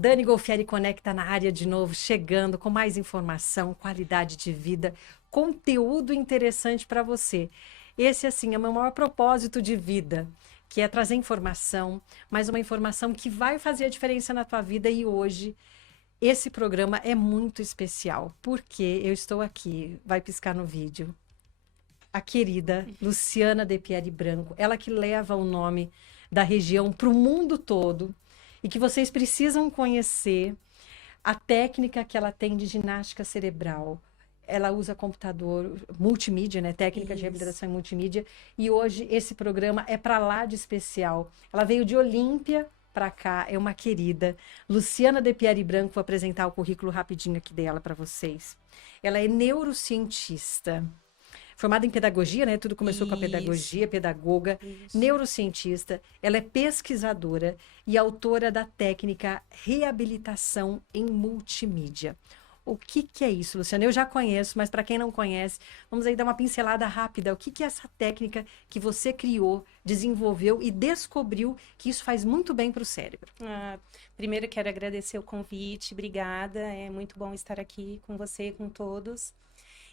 Dani Golfieri Conecta na área de novo, chegando com mais informação, qualidade de vida, conteúdo interessante para você. Esse, assim, é o meu maior propósito de vida, que é trazer informação, mas uma informação que vai fazer a diferença na tua vida. E hoje, esse programa é muito especial, porque eu estou aqui, vai piscar no vídeo, a querida Luciana De Pieri Branco, ela que leva o nome da região para o mundo todo, e que vocês precisam conhecer a técnica que ela tem de ginástica cerebral. Ela usa computador, multimídia, né? Técnica de reabilitação em multimídia. E hoje esse programa é para lá de especial. Ela veio de Olímpia para cá, é uma querida. Luciana De Pieri Branco, vou apresentar o currículo rapidinho aqui dela para vocês. Ela é neurocientista. Formada em pedagogia, né? Tudo começou com a pedagogia, pedagoga, neurocientista. Ela é pesquisadora e autora da técnica reabilitação em multimídia. O que é isso, Luciana? Eu já conheço, mas para quem não conhece, vamos aí dar uma pincelada rápida. O que é essa técnica que você criou, desenvolveu e descobriu que isso faz muito bem para o cérebro? Primeiro, quero agradecer o convite. Obrigada. É muito bom estar aqui com você e com todos.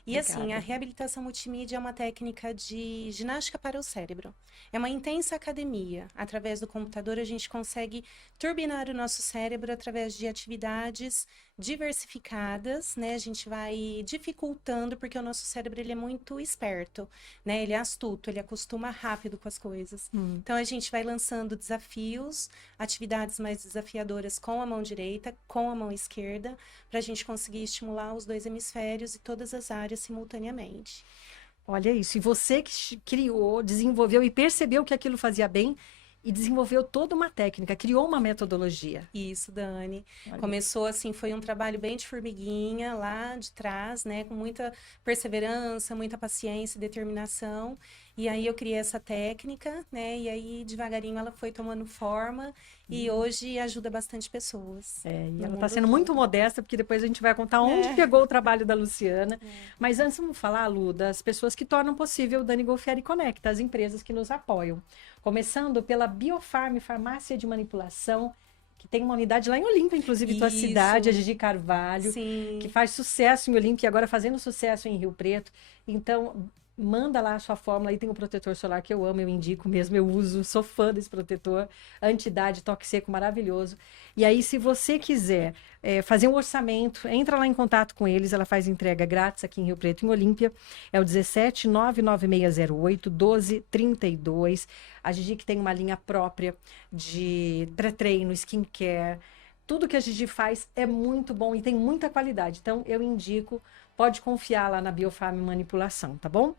E assim, a reabilitação multimídia é uma técnica de ginástica para o cérebro. É uma intensa academia. Através do computador, a gente consegue turbinar o nosso cérebro através de atividades diversificadas, né? A gente vai dificultando, porque o nosso cérebro ele é muito esperto, né? Ele é astuto, ele acostuma rápido com as coisas. Então, a gente vai lançando desafios, atividades mais desafiadoras com a mão direita, com a mão esquerda, para a gente conseguir estimular os dois hemisférios e todas as áreas simultaneamente. Olha isso, e você que criou, desenvolveu e percebeu que aquilo fazia bem e desenvolveu toda uma técnica, criou uma metodologia. Isso, Dani. Olha. Começou assim, foi um trabalho bem de formiguinha lá de trás, né? Com muita perseverança, muita paciência e determinação. E aí eu criei essa técnica, né? E aí devagarinho ela foi tomando forma e hoje ajuda bastante pessoas. E ela está sendo muito modesta, porque depois a gente vai contar onde pegou o trabalho da Luciana. Mas antes vamos falar, Lu, das pessoas que tornam possível o Dani Golfieri Conecta, as empresas que nos apoiam. Começando pela Biofarm, farmácia de manipulação, que tem uma unidade lá em Olímpia, inclusive tua cidade, a Gigi Carvalho, que faz sucesso em Olímpia e agora fazendo sucesso em Rio Preto. Então, manda lá a sua fórmula, aí tem o protetor solar que eu amo, eu indico mesmo, eu uso, sou fã desse protetor, anti-idade, toque seco, maravilhoso. E aí, se você quiser fazer um orçamento, entra lá em contato com eles, ela faz entrega grátis aqui em Rio Preto, em Olímpia, é o 17 99608 1232. A Gigi que tem uma linha própria de pré-treino, skincare, tudo que a Gigi faz é muito bom e tem muita qualidade, então eu indico. Pode confiar lá na Biofarm Manipulação, tá bom?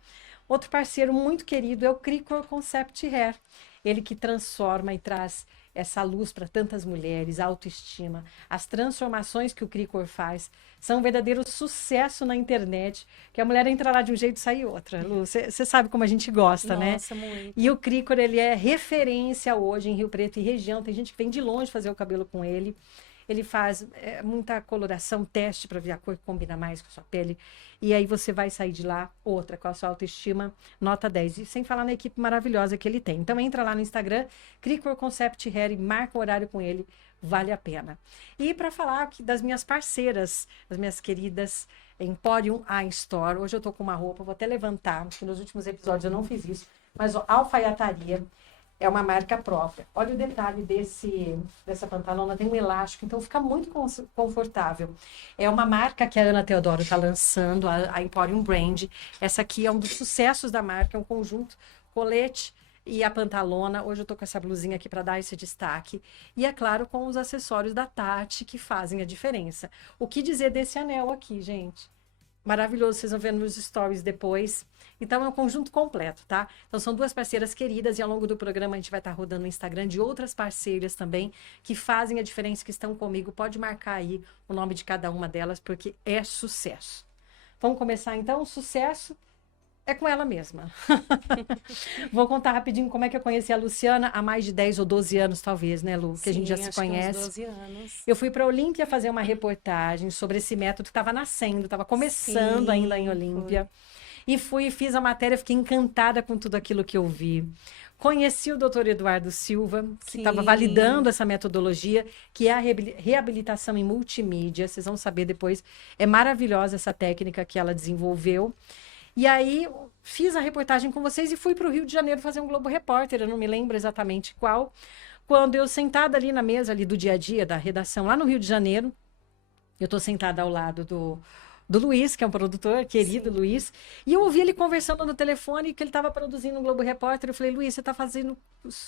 Outro parceiro muito querido é o Cricor Concept Hair. Ele que transforma e traz essa luz para tantas mulheres, a autoestima. As transformações que o Cricor faz são um verdadeiro sucesso na internet, que a mulher entra lá de um jeito e sai outra. Lu, você sabe como a gente gosta, né? Nossa, muito. E o Cricor, ele é referência hoje em Rio Preto e região. Tem gente que vem de longe fazer o cabelo com ele. Ele faz muita coloração, teste para ver a cor que combina mais com a sua pele. E aí você vai sair de lá, outra, com a sua autoestima, nota 10. E sem falar na equipe maravilhosa que ele tem. Então entra lá no Instagram, Cricor Concept Hair e marca o horário com ele. Vale a pena. E para falar aqui das minhas parceiras, das minhas queridas Emporium Eye Store. Hoje eu tô com uma roupa, vou até levantar, porque nos últimos episódios eu não fiz isso. Mas ó, alfaiataria. É uma marca própria. Olha o detalhe dessa pantalona, tem um elástico, então fica muito confortável. É uma marca que a Ana Teodoro está lançando, a Emporium Brand. Essa aqui é um dos sucessos da marca, é um conjunto, colete e a pantalona. Hoje eu tô com essa blusinha aqui para dar esse destaque. E é claro, com os acessórios da Tati, que fazem a diferença. O que dizer desse anel aqui, gente? Maravilhoso, vocês vão ver nos stories depois. Então, é um conjunto completo, tá? Então, são duas parceiras queridas e ao longo do programa a gente vai estar rodando no Instagram de outras parceiras também que fazem a diferença, que estão comigo. Pode marcar aí o nome de cada uma delas, porque é sucesso. Vamos começar, então? O sucesso é com ela mesma. Vou contar rapidinho como é que eu conheci a Luciana há mais de 10 ou 12 anos, talvez, né, Lu? Que a gente já se conhece. Uns 12 anos. Eu fui para Olímpia fazer uma reportagem sobre esse método que estava nascendo, estava começando ainda em Olímpia. E fui, fiz a matéria, fiquei encantada com tudo aquilo que eu vi. Conheci o doutor Eduardo Silva, que estava Sim. validando essa metodologia, que é a reabilitação em multimídia. Vocês vão saber depois. É maravilhosa essa técnica que ela desenvolveu. E aí, fiz a reportagem com vocês e fui para o Rio de Janeiro fazer um Globo Repórter. Eu não me lembro exatamente qual. Quando eu sentada ali na mesa ali do dia a dia da redação, lá no Rio de Janeiro, eu estou sentada ao lado do Luiz, que é um produtor, querido. Sim. Luiz, e eu ouvi ele conversando no telefone que ele estava produzindo um Globo Repórter. Eu falei, Luiz, você está fazendo...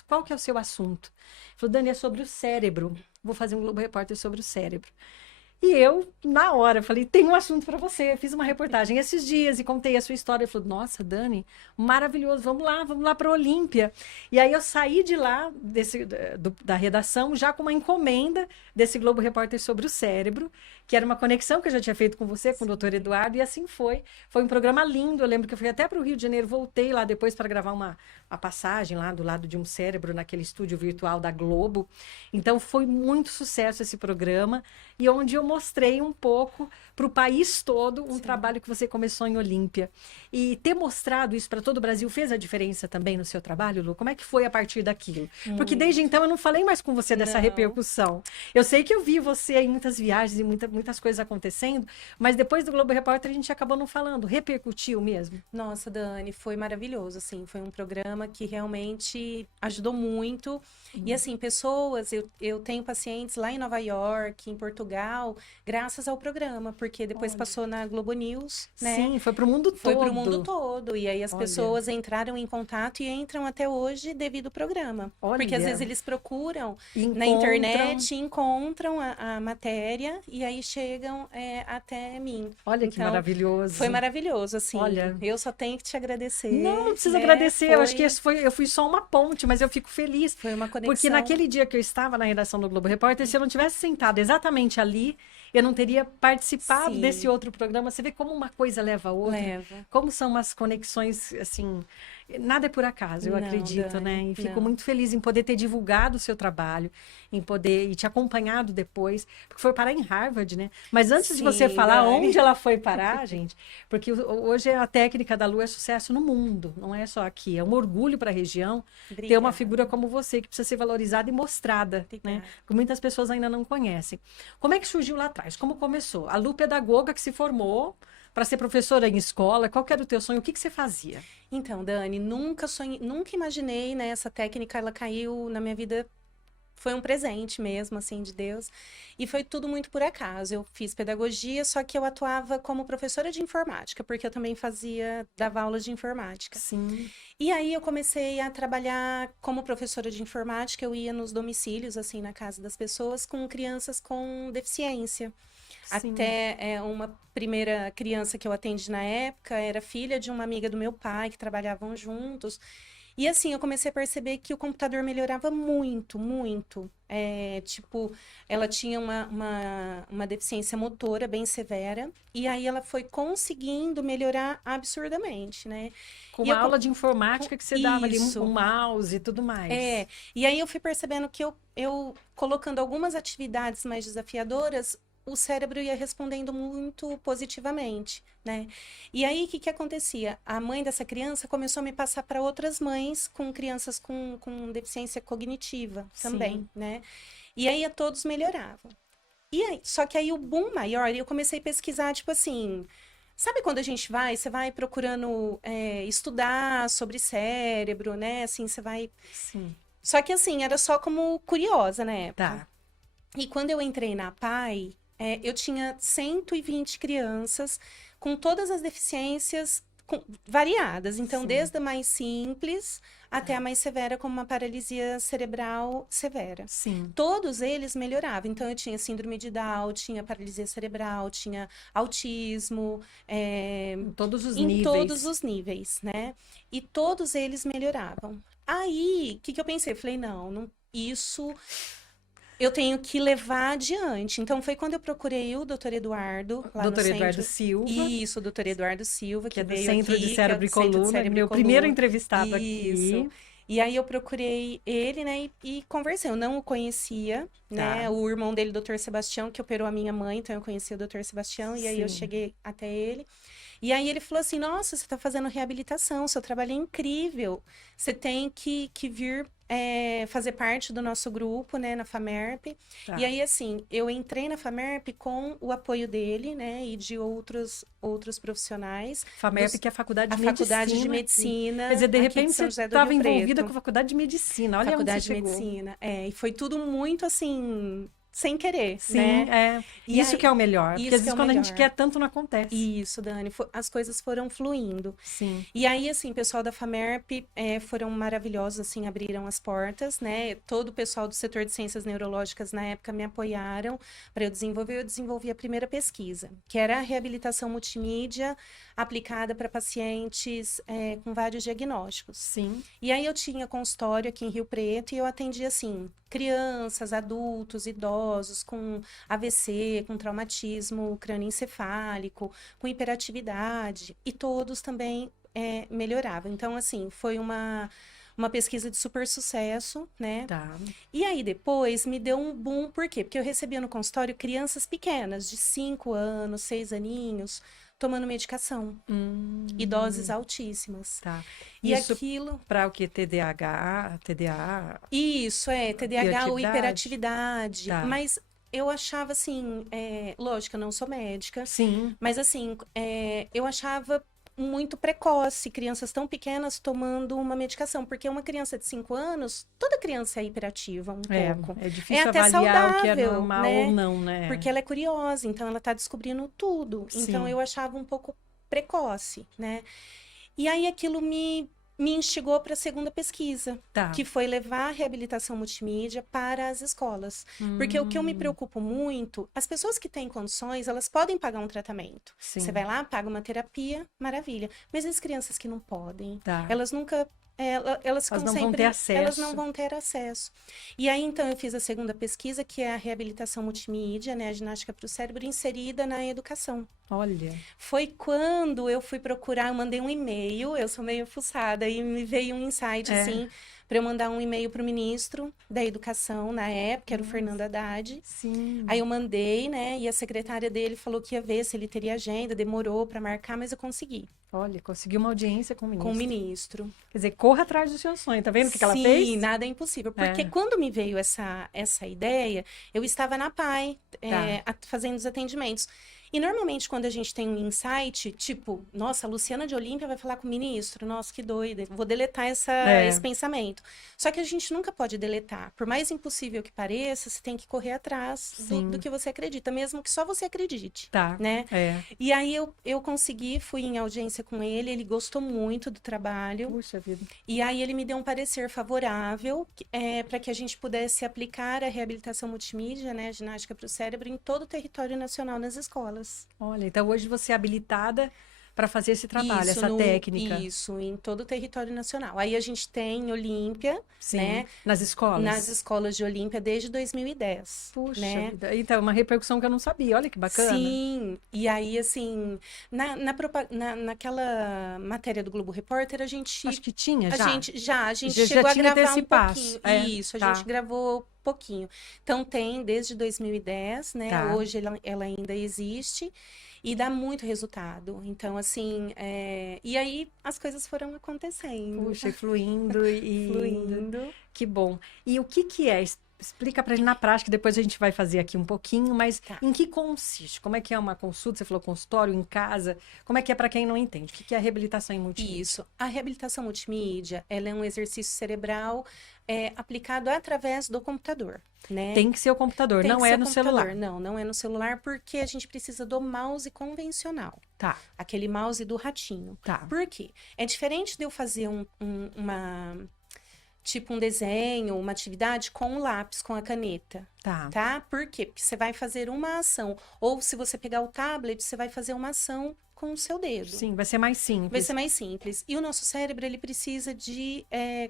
Qual que é o seu assunto? Ele falou, Dani, é sobre o cérebro. Vou fazer um Globo Repórter sobre o cérebro. E eu, na hora, falei, tem um assunto para você. Eu fiz uma reportagem esses dias e contei a sua história. Ele falou, nossa, Dani, maravilhoso, vamos lá para a Olímpia. E aí eu saí de lá, da redação, já com uma encomenda desse Globo Repórter sobre o cérebro, que era uma conexão que eu já tinha feito com você, com o doutor Eduardo, e assim foi. Foi um programa lindo. Eu lembro que eu fui até para o Rio de Janeiro, voltei lá depois para gravar uma passagem lá do lado de um cérebro, naquele estúdio virtual da Globo. Então foi muito sucesso esse programa, e onde eu mostrei um pouco para o país todo um trabalho que você começou em Olímpia. E ter mostrado isso para todo o Brasil fez a diferença também no seu trabalho, Lu? Como é que foi a partir daquilo? Porque desde então eu não falei mais com você dessa repercussão. Eu sei que eu vi você em muitas viagens e muitas coisas acontecendo, mas depois do Globo Repórter a gente acabou não falando. Repercutiu mesmo? Nossa, Dani, foi maravilhoso, assim, foi um programa que realmente ajudou muito. E assim, pessoas, eu tenho pacientes lá em Nova York, em Portugal, graças ao programa, porque depois passou na Globo News, né? Sim, foi pro mundo todo. Foi pro mundo todo. E aí as pessoas entraram em contato e entram até hoje devido ao programa. Porque às vezes eles procuram na internet, encontram a matéria e aí chegam até mim. Olha que maravilhoso. Foi maravilhoso, assim. Olha, eu só tenho que te agradecer. Não precisa agradecer. Eu acho que eu fui só uma ponte, mas eu fico feliz. Foi uma conexão. Porque naquele dia que eu estava na redação do Globo Repórter, se eu não tivesse sentado exatamente ali, eu não teria participado desse outro programa. Você vê como uma coisa leva a outra. Como são umas conexões, assim... Nada é por acaso, eu acredito, Dani, né? E fico muito feliz em poder ter divulgado o seu trabalho, em poder te acompanhado depois, porque foi parar em Harvard, né? Mas antes de você falar onde ela foi parar, gente, porque hoje a técnica da Lu é sucesso no mundo, não é só aqui. É um orgulho para a região ter uma figura como você, que precisa ser valorizada e mostrada, né? Que muitas pessoas ainda não conhecem. Como é que surgiu lá atrás? Como começou? A Lu pedagoga que se formou para ser professora em escola, qual que era o teu sonho? O que você fazia? Então, Dani, nunca imaginei, né? Essa técnica, ela caiu na minha vida, foi um presente mesmo, assim, de Deus. E foi tudo muito por acaso. Eu fiz pedagogia, só que eu atuava como professora de informática, porque eu também dava aulas de informática. Sim. E aí eu comecei a trabalhar como professora de informática, eu ia nos domicílios, assim, na casa das pessoas, com crianças com deficiência. Sim. Até uma primeira criança que eu atendi na época era filha de uma amiga do meu pai, que trabalhavam juntos. E assim, eu comecei a perceber que o computador melhorava muito, muito. Tipo, ela tinha uma deficiência motora bem severa. E aí ela foi conseguindo melhorar absurdamente, né? Com uma aula de informática que você dava ali, um mouse e tudo mais. E aí eu fui percebendo que eu colocando algumas atividades mais desafiadoras, o cérebro ia respondendo muito positivamente, né? E aí, o que acontecia? A mãe dessa criança começou a me passar para outras mães com crianças com deficiência cognitiva também, né? E aí, todos melhoravam. E aí, só que aí, o boom maior, eu comecei a pesquisar, tipo assim... Sabe quando você vai procurando estudar sobre cérebro, né? Assim, você vai... Sim. Só que, assim, era só como curiosa na época. Tá. E quando eu entrei na PAI... eu tinha 120 crianças com todas as deficiências variadas. Então, desde a mais simples até a mais severa, como uma paralisia cerebral severa. Sim. Todos eles melhoravam. Então, eu tinha síndrome de Down, tinha paralisia cerebral, tinha autismo. Em todos os níveis. Em todos os níveis, né? E todos eles melhoravam. Aí, o que eu pensei? Eu falei, não, isso... eu tenho que levar adiante. Então, foi quando eu procurei o doutor Eduardo, lá no centro. Eduardo Silva. Isso, o doutor Eduardo Silva, que é do veio Centro aqui, de Cérebro e Coluna, meu primeiro entrevistado aqui. E aí, eu procurei ele, né, e conversei. Eu não o conhecia, né? O irmão dele, Dr. Sebastião, que operou a minha mãe, então eu conheci o Dr. Sebastião, e aí eu cheguei até ele. E aí ele falou assim, nossa, você está fazendo reabilitação, seu trabalho é incrível, você tem que vir fazer parte do nosso grupo, né, na FAMERP. E aí, assim, eu entrei na FAMERP com o apoio dele, né, e de outros profissionais. FAMERP, que é a Faculdade de Medicina. Faculdade de Medicina. Quer dizer, de repente você estava envolvida com a Faculdade de Medicina, olha onde você chegou. Faculdade de Medicina, e foi tudo muito, assim... sem querer, sim, né? Isso aí, que é o melhor. Porque às vezes quando a gente quer tanto não acontece. Isso, Dani. As coisas foram fluindo. Sim. E aí, assim, o pessoal da FAMERP foram maravilhosos, assim, abriram as portas, né? Todo o pessoal do setor de ciências neurológicas, na época, me apoiaram para eu desenvolver. Eu desenvolvi a primeira pesquisa, que era a reabilitação multimídia aplicada para pacientes com vários diagnósticos. Sim. E aí eu tinha consultório aqui em Rio Preto e eu atendia, assim, crianças, adultos, idosos com AVC, com traumatismo crânioencefálico, com hiperatividade, e todos também melhoravam. Então, assim, foi uma pesquisa de super sucesso, né? Tá. E aí, depois, me deu um boom, por quê? Porque eu recebia no consultório crianças pequenas, de 5 anos, 6 aninhos, tomando medicação. E doses altíssimas. Tá. E isso aquilo... para o que? TDAH? Isso, TDAH ou hiperatividade. Tá. Mas eu achava, assim... lógico, eu não sou médica. Sim. Mas, assim, eu achava muito precoce, crianças tão pequenas tomando uma medicação. Porque uma criança de 5 anos, toda criança é hiperativa um pouco. É difícil até avaliar saudável, o que é normal, né? ou não, né? Porque ela é curiosa, então ela está descobrindo tudo. Sim. Então, eu achava um pouco precoce, né? E aí, aquilo me instigou para a segunda pesquisa, que foi levar a reabilitação multimídia para as escolas. Porque o que eu me preocupo muito, as pessoas que têm condições, elas podem pagar um tratamento. Sim. Você vai lá, paga uma terapia, maravilha. Mas as crianças que não podem, Tá. elas nunca... elas não sempre, vão ter acesso. Elas não vão ter acesso. E aí, então, eu fiz a segunda pesquisa, que é a reabilitação multimídia, né? A ginástica para o cérebro, inserida na educação. Olha. Foi quando eu fui procurar, eu mandei um e-mail, eu sou meio fuçada, e me veio um insight, assim, para eu mandar um e-mail para o ministro da Educação, na época, era o Fernando Haddad. Sim. Aí eu mandei, né, e a secretária dele falou que ia ver se ele teria agenda, demorou para marcar, mas eu consegui. Olha, conseguiu uma audiência com o ministro. Com o ministro. Quer dizer, corra atrás do seu sonho, tá vendo o que ela fez? Sim, nada é impossível. Porque quando me veio essa ideia, eu estava na PAI, fazendo os atendimentos. E normalmente, quando a gente tem um insight, tipo, nossa, a Luciana de Olímpia vai falar com o ministro, nossa, que doida, vou deletar esse pensamento. Só que a gente nunca pode deletar. Por mais impossível que pareça, você tem que correr atrás do que você acredita, mesmo que só você acredite. Tá. Né? E aí eu consegui, fui em audiência com ele gostou muito do trabalho. Puxa vida. E aí ele me deu um parecer favorável para que a gente pudesse aplicar a reabilitação multimídia, né, a ginástica para o cérebro, em todo o território nacional nas escolas. Olha, então hoje você é habilitada para fazer esse trabalho, essa técnica. Isso, em todo o território nacional. Aí a gente tem Olímpia, né? Nas escolas? Nas escolas de Olímpia desde 2010. Puxa né? vida. Então, uma repercussão que eu não sabia. Olha que bacana. Sim, e aí, assim, naquela matéria do Globo Repórter, a gente... Acho que tinha, já. A gente chegou a gravar um pouquinho. Isso, a gente gravou pouquinho. Então, tem desde 2010, né? Tá. Hoje ela ainda existe. E dá muito resultado. Então, assim, e aí as coisas foram acontecendo. Puxa, fluindo e... Fluindo. Que bom. E o que é? Explica pra gente na prática, depois a gente vai fazer aqui um pouquinho, mas em que consiste? Como é que é uma consulta? Você falou consultório, em casa. Como é que é para quem não entende? O que é a reabilitação em multimídia? Isso. A reabilitação multimídia, ela é um exercício cerebral aplicado através do computador. Né? Tem que ser o computador, não é no celular. Não é no celular, porque a gente precisa do mouse convencional. Tá. Aquele mouse do ratinho. Tá. Por quê? É diferente de eu fazer um desenho, uma atividade com o lápis, com a caneta. Tá? Por quê? Porque você vai fazer uma ação. Ou se você pegar o tablet, você vai fazer uma ação com o seu dedo. Sim, vai ser mais simples. Vai ser mais simples. E o nosso cérebro, ele precisa de,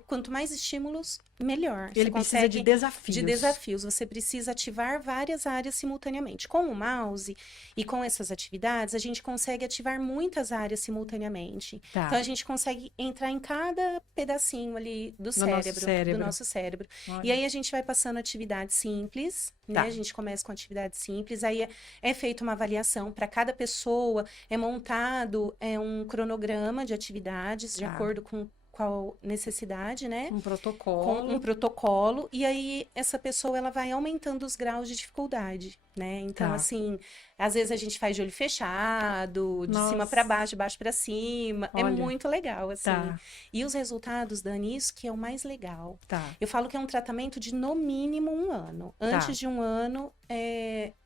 quanto mais estímulos, melhor. Ele precisa de desafios. De desafios. Você precisa ativar várias áreas simultaneamente. Com o mouse e com essas atividades, a gente consegue ativar muitas áreas simultaneamente. Tá. Então, a gente consegue entrar em cada pedacinho ali do nosso cérebro. Olha. E aí, a gente vai passando atividades simples, né? Tá. A gente começa com atividades simples, aí é feita uma avaliação para cada pessoa, é montado um cronograma de atividades, de acordo com qual necessidade, né? Um protocolo. Com um protocolo, e aí essa pessoa, ela vai aumentando os graus de dificuldade, né? Então, assim, às vezes a gente faz de olho fechado, de cima para baixo, de baixo para cima. Olha. É muito legal, assim. Tá. E os resultados, Dani, isso que é o mais legal. Tá. Eu falo que é um tratamento de, no mínimo, 1 ano. Antes de 1 ano,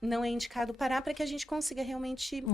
não é indicado parar para que a gente consiga realmente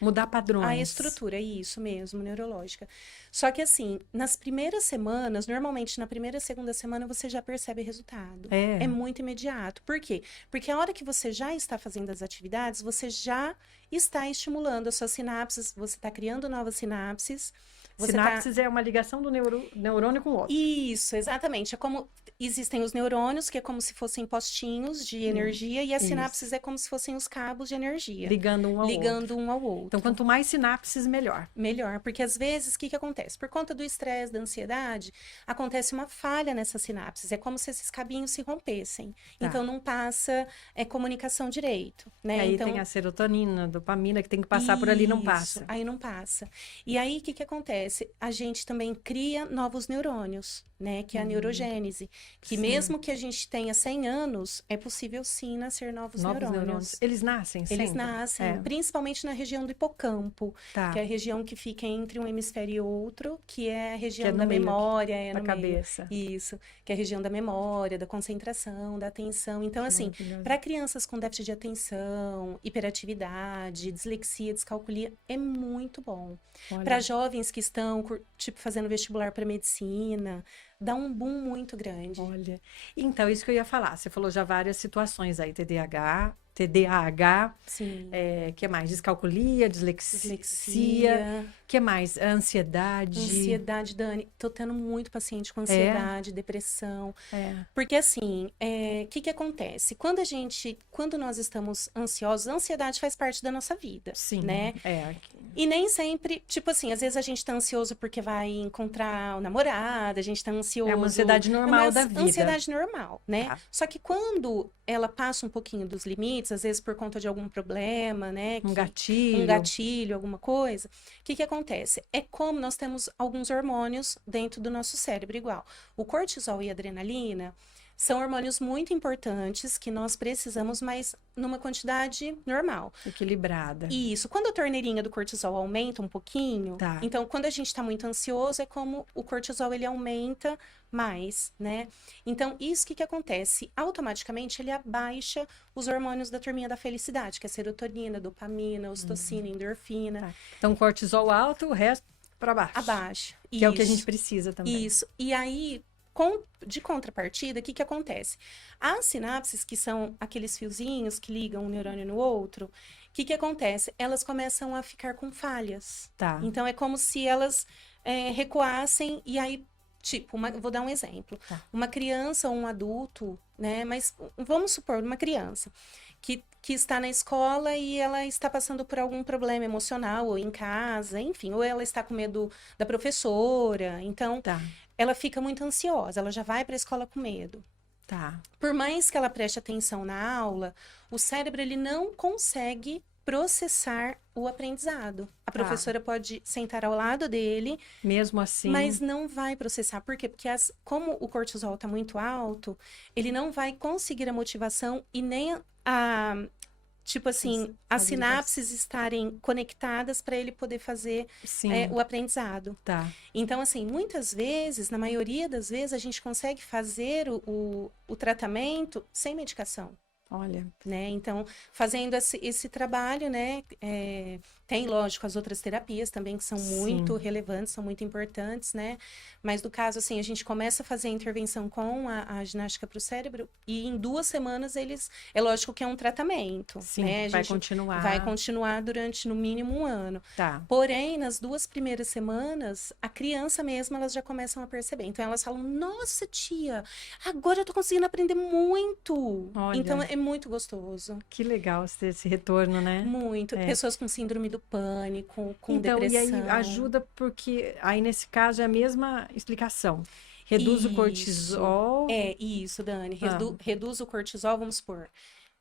mudar padrões. A estrutura, isso mesmo, neurológica. Só que, assim, nas primeiras semanas, normalmente na primeira e segunda semana, você já percebe resultado. É muito imediato. Por quê? Porque a hora que você já está fazendo as atividades, você já está estimulando as suas sinapses, você está criando novas sinapses. Sinapses é uma ligação do neurônio com o outro. Isso, exatamente. É como existem os neurônios, que é como se fossem postinhos de energia, e as sinapses é como se fossem os cabos de energia. Ligando um ao outro. Então, quanto mais sinapses, melhor. Melhor, porque às vezes, o que acontece? Por conta do estresse, da ansiedade, acontece uma falha nessas sinapses. É como se esses cabinhos se rompessem. Tá. Então, não passa comunicação direito, né? Aí então, tem a serotonina, a dopamina, que tem que passar por ali, não passa. Aí não passa. E aí, o que acontece? A gente também cria novos neurônios, né? Que é a neurogênese. Que mesmo que a gente tenha 100 anos, é possível sim nascer novos neurônios. Eles nascem sempre? Eles nascem, principalmente na região do hipocampo, que é a região que fica entre um hemisfério e outro, que é a região da memória. Da cabeça. Isso, que é a região da memória, da concentração, da atenção. Então, assim, para crianças com déficit de atenção, hiperatividade, dislexia, descalculia, é muito bom. Para jovens que estão, tipo, fazendo vestibular para medicina, dá um boom muito grande. Olha, então, isso que eu ia falar. Você falou já várias situações aí, TDAH, Sim. Que mais? Descalculia, dislexia, que mais? Ansiedade. Ansiedade, Dani. Tô tendo muito paciente com ansiedade, depressão. Porque assim, que acontece? Quando nós estamos ansiosos, a ansiedade faz parte da nossa vida. Sim, né? E nem sempre, tipo assim, às vezes a gente tá ansioso porque vai encontrar o namorado, a gente tá ansioso. É uma ansiedade normal da vida. Ansiedade normal, né? Só que quando ela passa um pouquinho dos limites, às vezes por conta de algum problema, né? Um gatilho, alguma coisa. O que acontece? É como nós temos alguns hormônios dentro do nosso cérebro igual. O cortisol e a adrenalina são hormônios muito importantes que nós precisamos, mas numa quantidade normal. Equilibrada. Isso. Quando a torneirinha do cortisol aumenta um pouquinho, então quando a gente está muito ansioso, é como o cortisol ele aumenta mais, né? Então, isso que acontece? Automaticamente, ele abaixa os hormônios da turminha da felicidade, que é serotonina, dopamina, ocitocina, endorfina. Então, cortisol alto, o resto para baixo. Abaixo. Que é o que a gente precisa também. Isso. E aí, de contrapartida, o que acontece? As sinapses, que são aqueles fiozinhos que ligam um neurônio no outro, o que acontece? Elas começam a ficar com falhas. Então, é como se elas recuassem e aí, tipo, vou dar um exemplo. Uma criança ou um adulto, né? Mas vamos supor, uma criança que está na escola e ela está passando por algum problema emocional ou em casa, enfim, ou ela está com medo da professora. Então, ela fica muito ansiosa, ela já vai para a escola com medo. Por mais que ela preste atenção na aula, o cérebro ele não consegue processar o aprendizado. A professora pode sentar ao lado dele, mesmo assim, mas não vai processar. Por quê? Porque como o cortisol está muito alto, ele não vai conseguir a motivação e nem tipo assim, as sinapses estarem conectadas para ele poder fazer o aprendizado. Então, assim, muitas vezes, na maioria das vezes, a gente consegue fazer o tratamento sem medicação. Olha. Né? Então, fazendo esse trabalho, né? Tem, lógico, as outras terapias também que são muito relevantes, são muito importantes, né? Mas no caso, assim, a gente começa a fazer a intervenção com a ginástica para o cérebro e em 2 semanas é lógico que é um tratamento, Sim, né? A vai gente continuar. vai continuar durante, no mínimo, 1 ano. Tá. Porém, nas 2 primeiras semanas, a criança mesma, elas já começam a perceber. Então, elas falam, nossa, tia, agora eu tô conseguindo aprender muito. Olha. Então, é muito gostoso. Que legal ter esse retorno, né? Muito. Pessoas com síndrome do pânico, com depressão. Então, e aí ajuda porque aí nesse caso é a mesma explicação. Reduz o cortisol. Isso, Dani. Reduz o cortisol, vamos supor.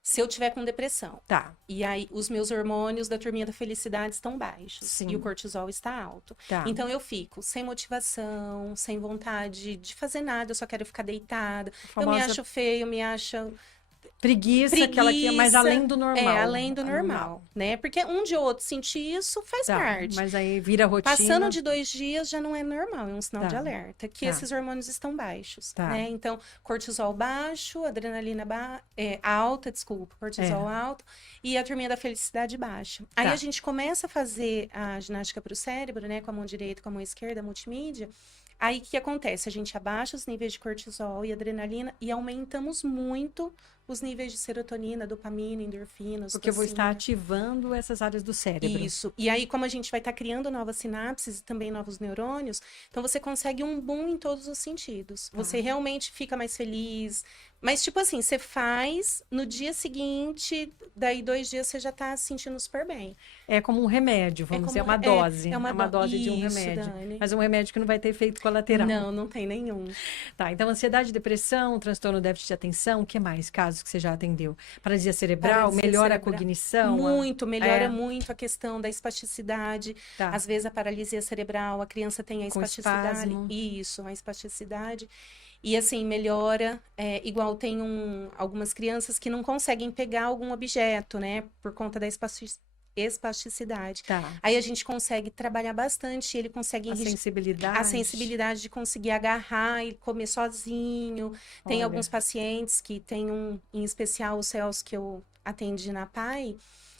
Se eu tiver com depressão, Tá. e aí os meus hormônios da turminha da felicidade estão baixos, Sim. e o cortisol está alto. Tá. Então eu fico sem motivação, sem vontade de fazer nada, eu só quero ficar deitada. Eu me acho feio, eu me acho... Preguiça, aquela que é mais além do normal. Além do normal, né? Porque um dia ou outro sentir isso faz parte. Mas aí vira rotina. Passando de 2 dias já não é normal, é um sinal de alerta. Que esses hormônios estão baixos, né? Então, cortisol baixo, adrenalina alta, cortisol alto. E a turminha da felicidade baixa. Aí a gente começa a fazer a ginástica para o cérebro, né? Com a mão direita, com a mão esquerda, a multimídia. Aí, o que acontece? A gente abaixa os níveis de cortisol e adrenalina e aumentamos muito os níveis de serotonina, dopamina, endorfina, porque eu vou estar ativando essas áreas do cérebro. Isso. E aí, como a gente vai estar criando novas sinapses e também novos neurônios, então você consegue um boom em todos os sentidos. Você realmente fica mais feliz. Mas, tipo assim, você faz, no dia seguinte, daí 2 dias você já tá se sentindo super bem. É como um remédio, vamos dizer, uma dose. É uma dose de um Isso, remédio. Dani. Mas um remédio que não vai ter efeito colateral. Não, não tem nenhum. Tá, então ansiedade, depressão, transtorno déficit de atenção, o que mais? Casos que você já atendeu? Paralisia cerebral, melhora a cognição? Melhora muito a questão da espasticidade. Tá. Às vezes a paralisia cerebral, a criança tem a espasticidade. Espasmo. Isso, a espasticidade. E assim, melhora, igual tem algumas crianças que não conseguem pegar algum objeto, né? Por conta da espasticidade. Tá. Aí a gente consegue trabalhar bastante, ele consegue A sensibilidade de conseguir agarrar e comer sozinho. Tem alguns pacientes que tem em especial os CELS que eu atendi na PAI,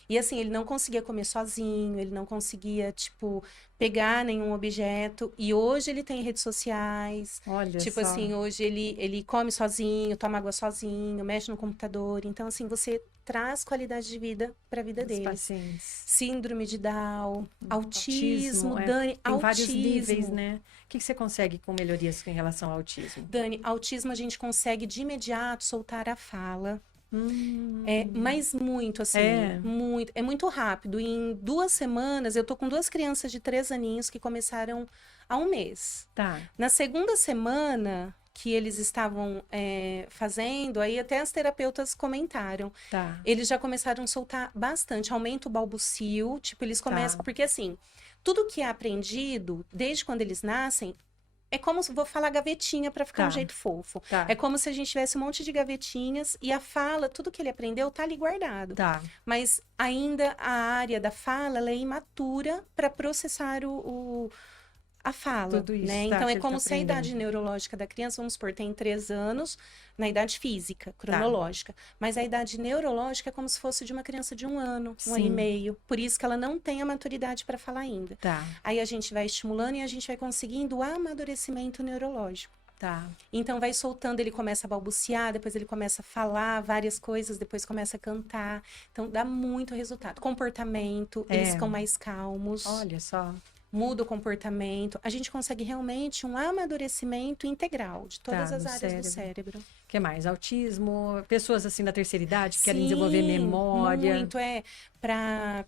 e assim, ele não conseguia comer sozinho, ele não conseguia, tipo, pegar nenhum objeto. E hoje ele tem redes sociais. Olha tipo só. assim, hoje ele come sozinho, toma água sozinho, mexe no computador. Então, assim, você traz qualidade de vida para a vida deles. Pacientes. Síndrome de Down, autismo, Dani, tem autismo. vários níveis, né? O que você consegue com melhorias em relação ao autismo? Dani, autismo a gente consegue de imediato soltar a fala. Mas muito, assim, muito. É muito rápido. Em 2 semanas, eu tô com 2 crianças de 3 aninhos que começaram há 1 mês. Tá. Na segunda semana que eles estavam fazendo, aí até as terapeutas comentaram. Tá. Eles já começaram a soltar bastante, aumenta o balbucio, tipo, eles começam... Porque, assim, tudo que é aprendido, desde quando eles nascem, é como, vou falar gavetinha para ficar um jeito fofo. Tá. É como se a gente tivesse um monte de gavetinhas e a fala, tudo que ele aprendeu tá ali guardado. Tá. Mas ainda a área da fala, ela é imatura para processar a fala, Tudo isso, né? tá, Então, que é ele como tá se a idade neurológica da criança, vamos supor, tem 3 anos na idade física, cronológica. Mas a idade neurológica é como se fosse de uma criança de 1 ano, 1 ano e meio. Por isso que ela não tem a maturidade para falar ainda. Tá. Aí a gente vai estimulando e a gente vai conseguindo o amadurecimento neurológico. Tá. Então, vai soltando, ele começa a balbuciar, depois ele começa a falar várias coisas, depois começa a cantar. Então, dá muito resultado. Comportamento, eles ficam mais calmos. Olha só. Muda o comportamento. A gente consegue realmente um amadurecimento integral de todas as áreas do cérebro. O que mais? Autismo, pessoas assim da terceira idade que querem desenvolver memória. Muito, para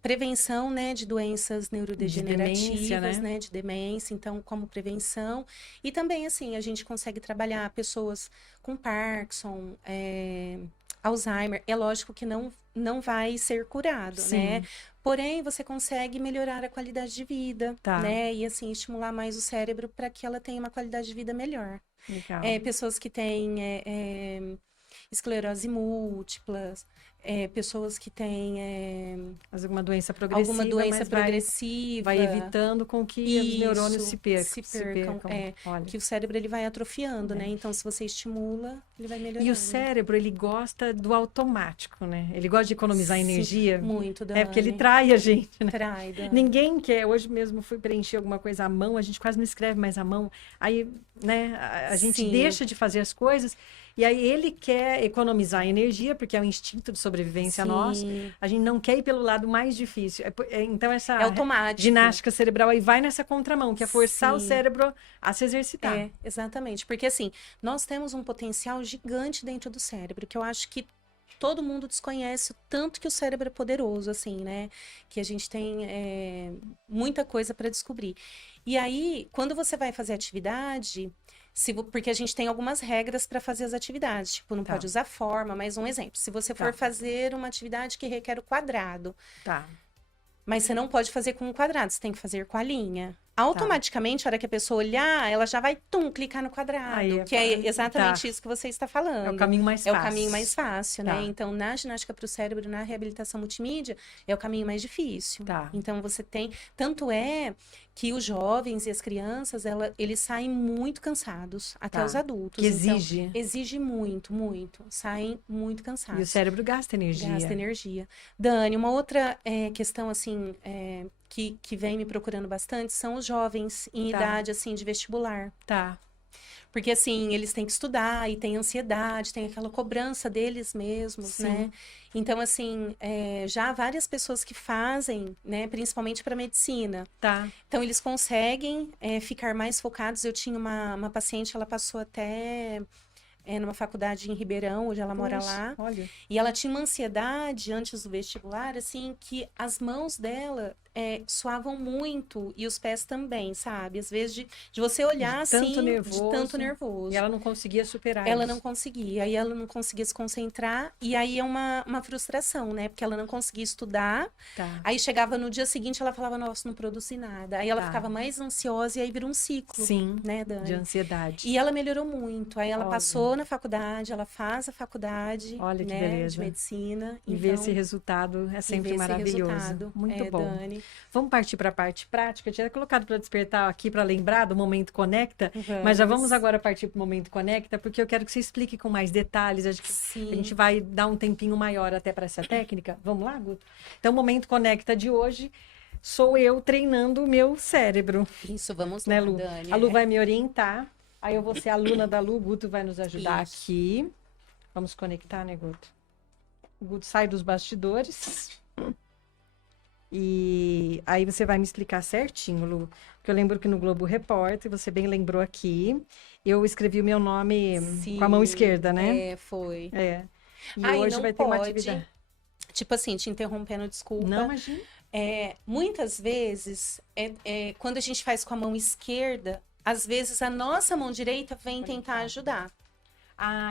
prevenção, né, de doenças neurodegenerativas, de demência, então, como prevenção. E também, assim, a gente consegue trabalhar pessoas com Parkinson, Alzheimer. É lógico que não vai ser curado, né? Porém, você consegue melhorar a qualidade de vida, né? E, assim, estimular mais o cérebro para que ela tenha uma qualidade de vida melhor. Legal. Pessoas que têm esclerose múltipla, pessoas que têm alguma doença progressiva, alguma doença progressiva. Vai evitando com que os neurônios se percam. Que o cérebro ele vai atrofiando, né? Então, se você estimula, ele vai melhorando. E o cérebro, ele gosta do automático, né? Ele gosta de economizar energia. Muito, Dani. Porque ele trai a gente, né? Trai, Dani. Ninguém quer. Hoje mesmo fui preencher alguma coisa à mão, a gente quase não escreve mais à mão. Aí, né, a gente deixa de fazer as coisas. E aí ele quer economizar energia, porque é um instinto de sobrevivência nosso. A gente não quer ir pelo lado mais difícil. Então, essa automático. Ginástica cerebral aí vai nessa contramão, que é forçar o cérebro a se exercitar. Exatamente. Porque, assim, nós temos um potencial gigante dentro do cérebro, que eu acho que todo mundo desconhece o tanto que o cérebro é poderoso, assim, né? Que a gente tem muita coisa para descobrir. E aí, quando você vai fazer atividade... porque a gente tem algumas regras para fazer as atividades, tipo, não pode usar forma, mas um exemplo, se você for fazer uma atividade que requer o quadrado, mas você não pode fazer com o quadrado, você tem que fazer com a linha. Automaticamente, a hora que a pessoa olhar, ela já vai, clicar no quadrado, que é exatamente isso que você está falando. É o caminho mais fácil. É o caminho mais fácil, né? Então, na ginástica para o cérebro, na reabilitação multimídia, é o caminho mais difícil. Então, você tem... Tanto é que os jovens e as crianças, eles saem muito cansados, até os adultos. Que exige. Então, exige muito, muito. Saem muito cansados. E o cérebro gasta energia. Gasta energia. Dani, uma outra questão, assim... que vem me procurando bastante são os jovens em idade, assim, de vestibular. Porque, assim, eles têm que estudar e tem ansiedade, tem aquela cobrança deles mesmos, né? Então, assim, já há várias pessoas que fazem, né? Principalmente para medicina. Então, eles conseguem ficar mais focados. Eu tinha uma paciente, ela passou até... numa faculdade em Ribeirão, hoje ela mora lá. Olha. E ela tinha uma ansiedade antes do vestibular, assim, que as mãos dela suavam muito e os pés também, sabe? Às vezes de você olhar de tanto assim, nervoso, de tanto nervoso. E ela não conseguia superar Ela isso. não conseguia, aí ela não conseguia se concentrar, e aí é uma frustração, né? Porque ela não conseguia estudar, aí chegava no dia seguinte, ela falava, nossa, não produzi nada. Aí ela ficava mais ansiosa e aí vira um ciclo, né, Dani? De ansiedade. E ela melhorou muito, aí ela passou na faculdade, ela faz a faculdade, olha que né, beleza. de medicina. E ver esse resultado é sempre maravilhoso. Muito bom. Dani. Vamos partir para a parte prática. Eu tinha colocado para despertar aqui para lembrar do Momento Conecta, mas já vamos agora partir para o Momento Conecta, porque eu quero que você explique com mais detalhes. A gente vai dar um tempinho maior até para essa técnica. Vamos lá, Guto? Então, o Momento Conecta de hoje sou eu treinando o meu cérebro. Isso, vamos né, lá, Lu? Dani. A Lu vai me orientar. Aí eu vou ser aluna da Lu, o Guto vai nos ajudar aqui. Vamos conectar, né, Guto? O Guto sai dos bastidores. E aí você vai me explicar certinho, Lu. Porque eu lembro que no Globo Repórter, você bem lembrou aqui, eu escrevi o meu nome com a mão esquerda, né? Foi. E hoje vai ter uma atividade. Tipo assim, te interrompendo, desculpa. Não, imagina. Muitas vezes, quando a gente faz com a mão esquerda, às vezes a nossa mão direita vem tentar ajudar.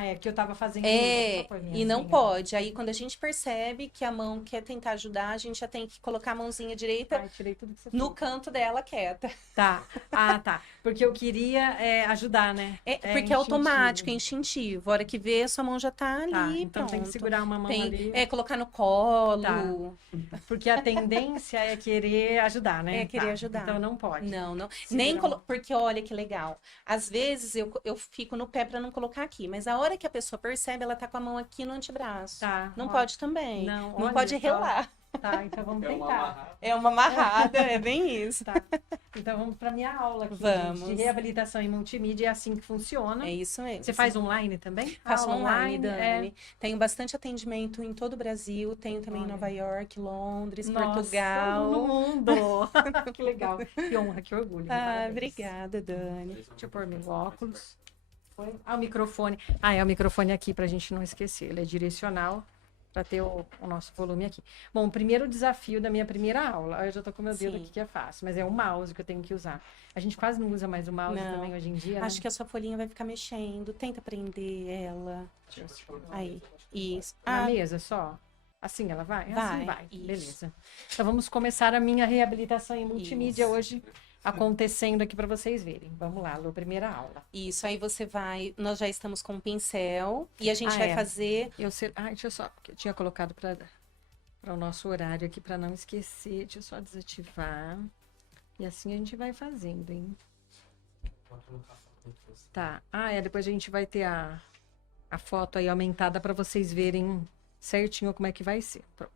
É que eu tava fazendo e não pode. Aí, quando a gente percebe que a mão quer tentar ajudar, a gente já tem que colocar a mãozinha direita tirei tudo que você no canto dela, quieta. Tá. Porque eu queria ajudar, né? Porque é automático, é instintivo. A hora que vê, a sua mão já tá ali, então pronto. tem que segurar uma mão ali. Colocar no colo. Porque a tendência é querer ajudar, né? É querer ajudar. Então não pode. Não. Porque olha que legal. Às vezes eu fico no pé pra não colocar aqui, mas a hora que a pessoa percebe, ela tá com a mão aqui no antebraço. Não pode também. Não pode relar. Então vamos tentar. É uma amarrada, é bem isso. Então vamos para minha aula aqui. Vamos. De reabilitação em multimídia, é assim que funciona. É isso mesmo. Você faz online também? Faço online, Dani. Tenho bastante atendimento em todo o Brasil, tenho também em Nova York, Londres, Portugal. No mundo! Que legal. Que honra, que orgulho. Obrigada, Dani. Deixa eu pôr meu óculos. O microfone. É o microfone aqui pra gente não esquecer. Ele é direcional para ter o nosso volume aqui. Bom, o primeiro desafio da minha primeira aula, eu já tô com meu dedo aqui que é fácil, mas é o mouse que eu tenho que usar. A gente quase não usa mais o mouse também hoje em dia, Acho que a sua folhinha vai ficar mexendo. Tenta prender ela. Aí. Isso. Na mesa só? Assim ela vai? Vai, Assim vai. isso. Beleza. Então vamos começar a minha reabilitação em multimídia Isso. hoje acontecendo aqui para vocês verem. Vamos lá, Lu, primeira aula. Isso, aí você vai... Nós já estamos com o pincel e a gente vai fazer... Deixa eu só... Porque eu tinha colocado para o nosso horário aqui para não esquecer. Deixa eu só desativar. E assim a gente vai fazendo, hein? Tá. Depois a gente vai ter a foto aí aumentada para vocês verem certinho como é que vai ser. Pronto.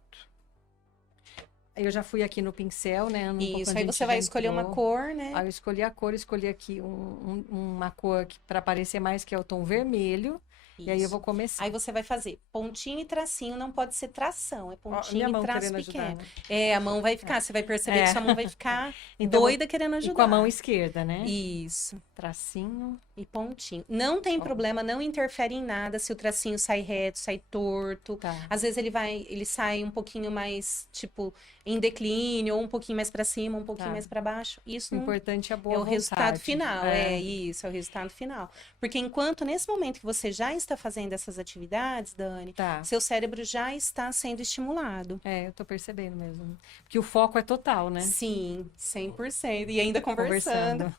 Eu já fui aqui no pincel, né? Isso, aí você vai escolher uma cor, né? Aí eu escolhi a cor, escolhi aqui uma cor para aparecer mais, que é o tom vermelho. Isso. E aí eu vou começar. Aí você vai fazer pontinho e tracinho, não pode ser tração, é pontinho e traço pequeno. Ajudar, A mão vai ficar, você vai perceber que sua mão vai ficar então, doida querendo ajudar. E com a mão esquerda, né? Isso. Tracinho. E pontinho. Não tem problema, não interfere em nada se o tracinho sai reto, sai torto. Tá. Às vezes ele sai um pouquinho mais, tipo, em declínio, ou um pouquinho mais pra cima, um pouquinho mais pra baixo. Isso o importante é a boa vontade. Resultado final. Isso, é o resultado final. Porque enquanto, nesse momento que você já está fazendo essas atividades, Dani, seu cérebro já está sendo estimulado. Eu tô percebendo mesmo. Porque o foco é total, né? Sim, 100%. E ainda conversando.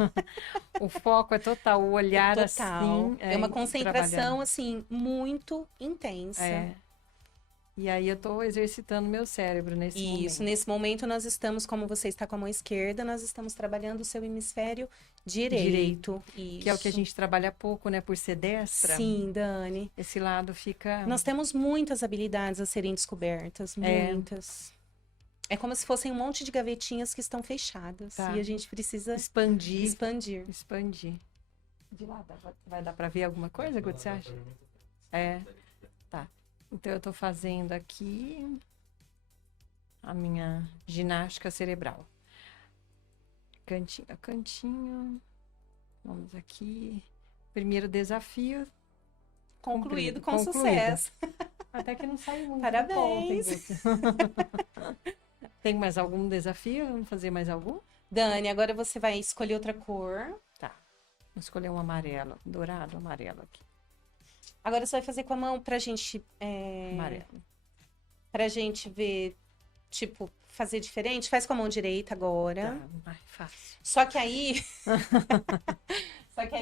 O foco é total, o olhar é total. assim. É uma concentração, assim, muito intensa. E aí eu tô exercitando meu cérebro nesse momento. Isso, nesse momento nós estamos, como você está com a mão esquerda, nós estamos trabalhando o seu hemisfério direito. Isso. Que é o que a gente trabalha pouco, né? Por ser destra. Sim, Dani. Esse lado fica... Nós temos muitas habilidades a serem descobertas, muitas. É como se fossem um monte de gavetinhas que estão fechadas. E a gente precisa... Expandir. De lá, vai dar pra ver alguma coisa, Guto, você acha? Tá. Então, eu tô fazendo aqui a minha ginástica cerebral. Cantinho a cantinho. Vamos aqui. Primeiro desafio. Concluído com sucesso. Até que não saiu muito. Parabéns! Tem mais algum desafio? Vamos fazer mais algum? Dani, agora você vai escolher outra cor. Tá. Vou escolher um amarelo. Dourado, amarelo aqui. Agora você vai fazer com a mão pra gente... Amarelo. Pra gente ver, tipo, fazer diferente. Faz com a mão direita agora. Tá. Fácil. Só que aí...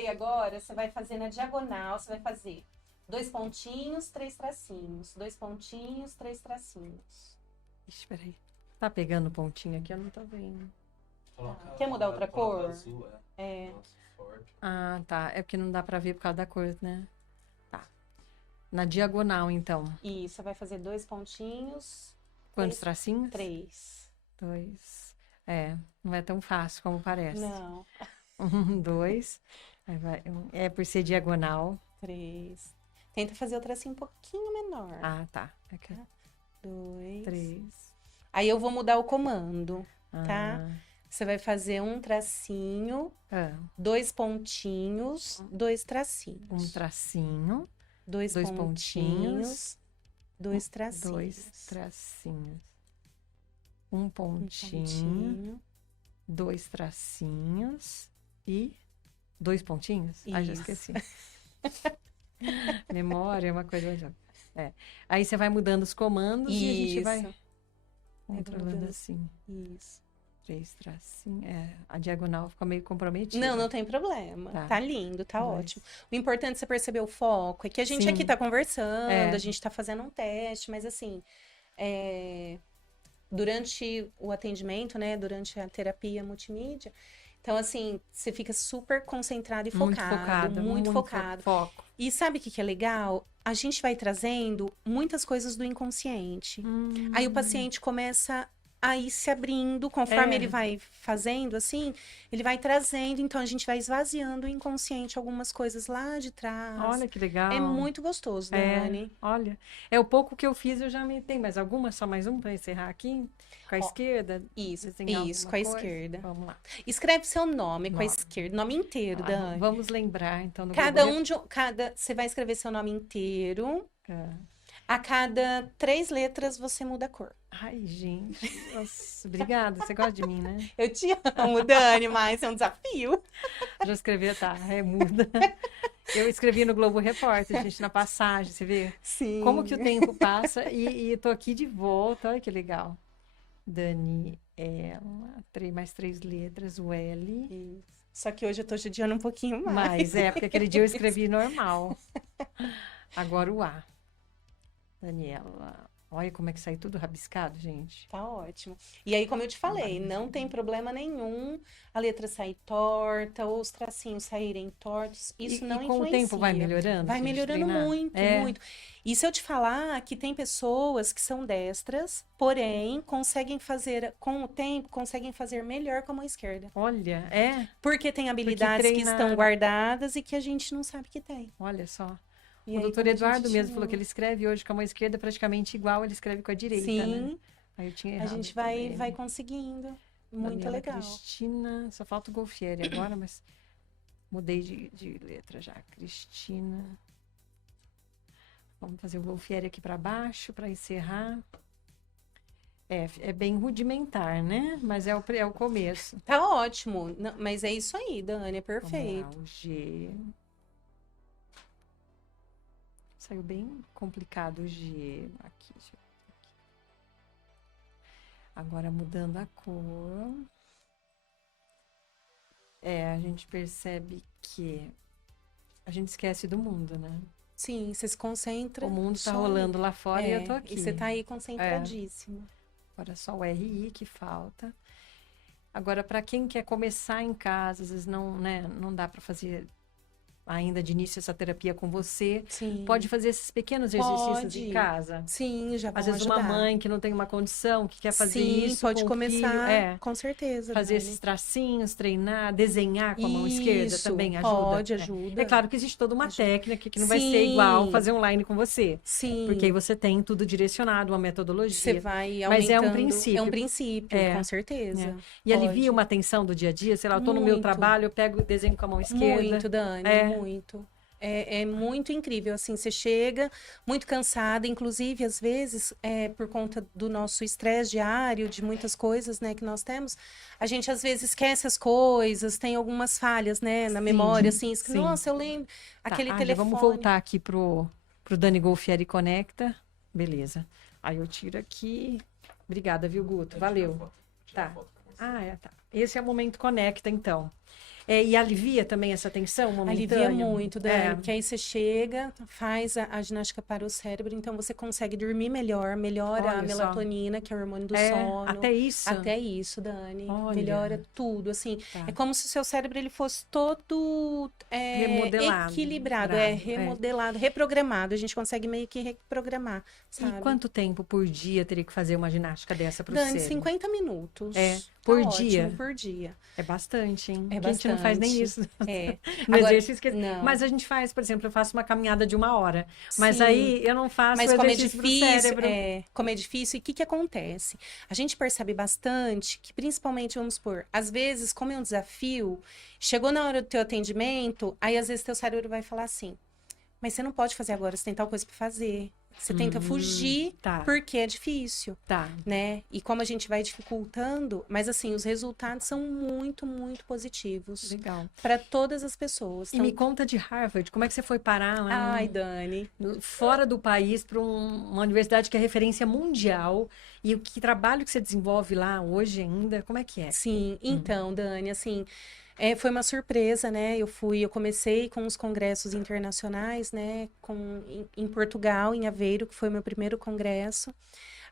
agora você vai fazer na diagonal. Você vai fazer 2 pontinhos, 3 tracinhos. 2 pontinhos, 3 tracinhos. Ixi, peraí. Tá pegando pontinho aqui? Eu não tô vendo. Quer mudar outra cor? Azul, Tá. É porque não dá pra ver por causa da cor, né? Na diagonal, então. Isso, você vai fazer 2 pontinhos. Quantos tracinhos? 3. 2. Não é tão fácil como parece. Não. 2. Por ser diagonal. 3. Tenta fazer o tracinho um pouquinho menor. Tá. Aqui. 2. 3. Aí eu vou mudar o comando, tá? Você vai fazer um tracinho, 2 pontinhos, 2 tracinhos. Um tracinho. 2 pontinhos, 2 tracinhos. 2 tracinhos. Um pontinho, 2 tracinhos e 2 pontinhos? Já esqueci. Memória é uma coisa... Aí você vai mudando os comandos e a gente vai controlando assim. Isso. 3 tracinhos. A diagonal fica meio comprometida. Não tem problema. Tá lindo, tá 2. ótimo. O importante é você perceber o foco. É que a gente aqui tá conversando, a gente tá fazendo um teste, mas assim, durante o atendimento, né? Durante a terapia multimídia, então assim, você fica super concentrado e focado. Muito focado. Foco. E sabe o que é legal? A gente vai trazendo muitas coisas do inconsciente. Aí o paciente começa a ir se abrindo, conforme ele vai fazendo, assim, ele vai trazendo, então a gente vai esvaziando o inconsciente, algumas coisas lá de trás. Olha que legal. É muito gostoso, Dani. Olha, o pouco que eu fiz, eu já tem mais alguma? Só mais um para encerrar aqui? Com a esquerda? Isso, com a coisa? esquerda. Vamos lá. Escreve seu nome com a esquerda, nome inteiro, Dani. Vamos lembrar, então. Você vai escrever seu nome inteiro. A cada 3 letras você muda a cor. Ai, gente. Nossa, obrigada. Você gosta de mim, né? Eu te amo, Dani, mas é um desafio. Já escrevi, muda. Eu escrevi no Globo Repórter, gente, na passagem, você vê? Sim. Como que o tempo passa e tô aqui de volta, olha que legal. Daniela, mais 3 letras, o L. Isso. Só que hoje eu tô judiando um pouquinho mais. Mas porque aquele dia eu escrevi normal. Agora o A. Daniela. Olha como é que sai tudo rabiscado, gente. Tá ótimo. E aí, como eu te falei, não tem problema nenhum a letra sair torta ou os tracinhos saírem tortos. Isso não com influencia. o tempo vai melhorando? Vai se a gente melhorando treinar? muito, É. muito. E se eu te falar que tem pessoas que são destras, porém, conseguem fazer, com o tempo, conseguem fazer melhor com a mão esquerda. Olha, Porque tem habilidades que treina- estão guardadas e que a gente não sabe que tem. olha só. E O aí, doutor como a Eduardo gente mesmo falou que ele escreve hoje com a mão esquerda praticamente igual ele escreve com a direita, né? Sim, Aí eu tinha a errado gente também. vai conseguindo. Muito Daniela legal. Cristina, só falta o Golfieri agora, mas mudei de letra já. Cristina. Vamos fazer o Golfieri aqui para baixo para encerrar. É bem rudimentar, né? Mas é o começo. Tá ótimo. Não, mas é isso aí, Dani, é perfeito. Vamos lá, o G. Saiu bem complicado o G. Aqui, deixa eu ver aqui. Agora mudando a cor. A gente percebe que a gente esquece do mundo, né? Sim, você se concentra. O mundo tá só rolando lá fora e eu tô É, aqui. E você tá aí concentradíssimo. Agora só o RI que falta. Agora, para quem quer começar em casa, às vezes não, né, não dá para fazer ainda de início essa terapia com você, Sim. pode fazer esses pequenos exercícios Pode. em casa. Sim, já vão Às vezes ajudar. uma mãe que não tem uma condição, que quer fazer Sim, isso pode com o começar, filho, com certeza, fazer Dani. esses tracinhos, treinar, desenhar com a mão esquerda Isso, também ajuda. pode, ajuda. É claro que existe toda uma Ajuda. técnica que não vai ser igual Sim. fazer online com você. Sim. Porque aí você tem tudo direcionado, uma metodologia. Você vai aumentando. Mas é um princípio. É um princípio, É, com certeza. É. E alivia Pode. uma tensão do dia a dia, sei lá, eu tô no meu Muito. trabalho, eu pego o desenho com a mão esquerda. Muito, Dani, É. muito. É muito incrível, assim, você chega muito cansada, inclusive, às vezes, por conta do nosso estresse diário, de muitas coisas, né, que nós temos, a gente, às vezes, esquece as coisas, tem algumas falhas, né, na Sim, memória, assim, sim. nossa, eu lembro, aquele Já telefone. vamos voltar aqui pro Dani Golfieri Conecta. Beleza. Aí eu tiro aqui. Obrigada, viu, Guto? Valeu. Tá. Tá. Esse é o momento Conecta, então. E alivia também essa tensão momentânea? Alivia muito, Dani, porque aí você chega, faz a ginástica para o cérebro, então você consegue dormir melhor, melhora Olha a só. melatonina, que é o hormônio do sono. Até isso? Até isso, Dani. Olha. Melhora tudo, assim. Tá. É como se o seu cérebro ele fosse todo Remodelado. equilibrado, remodelado, reprogramado. A gente consegue meio que reprogramar, sabe? E quanto tempo por dia teria que fazer uma ginástica dessa para o Dani, cérebro? 50 minutos. Por Tá dia? ótimo, por dia. É bastante, hein? É Que a gente não faz nem bastante. isso. No exercício que... não. Mas a gente faz, por exemplo, eu faço uma caminhada de 1 hora. Mas Sim. aí eu não faço Mas o como é exercício pro difícil, cérebro. como é difícil, e o que que acontece? A gente percebe bastante que, principalmente, vamos supor, às vezes, como é um desafio, chegou na hora do teu atendimento, aí às vezes teu cérebro vai falar assim, mas você não pode fazer agora, você tem tal coisa para fazer. Você tenta fugir Tá. porque é difícil, Tá. né? E como a gente vai dificultando, mas assim, os resultados são muito, muito positivos Legal. para todas as pessoas. E me conta de Harvard, como é que você foi parar lá Ai, Dani. fora do país para uma universidade que é referência mundial e que trabalho que você desenvolve lá hoje ainda, como é que é? Sim, então, Dani, assim, foi uma surpresa, né? Eu comecei com os congressos internacionais, né? Em Portugal, em Aveiro, que foi o meu primeiro congresso.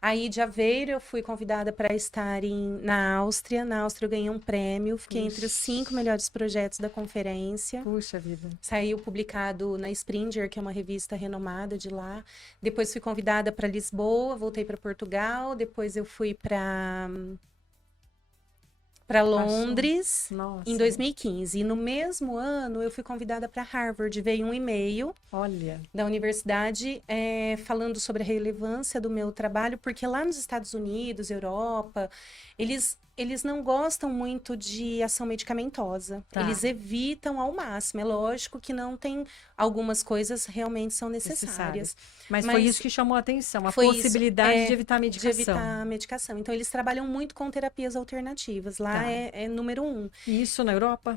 Aí, de Aveiro, eu fui convidada para estar na Áustria. Na Áustria, eu ganhei um prêmio. Fiquei entre os 5 melhores projetos da conferência. Puxa vida. Saiu publicado na Springer, que é uma revista renomada de lá. Depois, fui convidada para Lisboa, voltei para Portugal. Depois, eu fui para Londres, Nossa. em 2015. E no mesmo ano, eu fui convidada para Harvard. Veio um e-mail Olha. da universidade falando sobre a relevância do meu trabalho, porque lá nos Estados Unidos, Europa, eles não gostam muito de ação medicamentosa. Tá. Eles evitam ao máximo. É lógico que não tem... Algumas coisas realmente são necessárias. Mas foi isso que chamou a atenção, a foi isso, possibilidade de evitar a De medicação. evitar a medicação. Então, eles trabalham muito com terapias alternativas. Lá Tá. é número 1. E isso na Europa?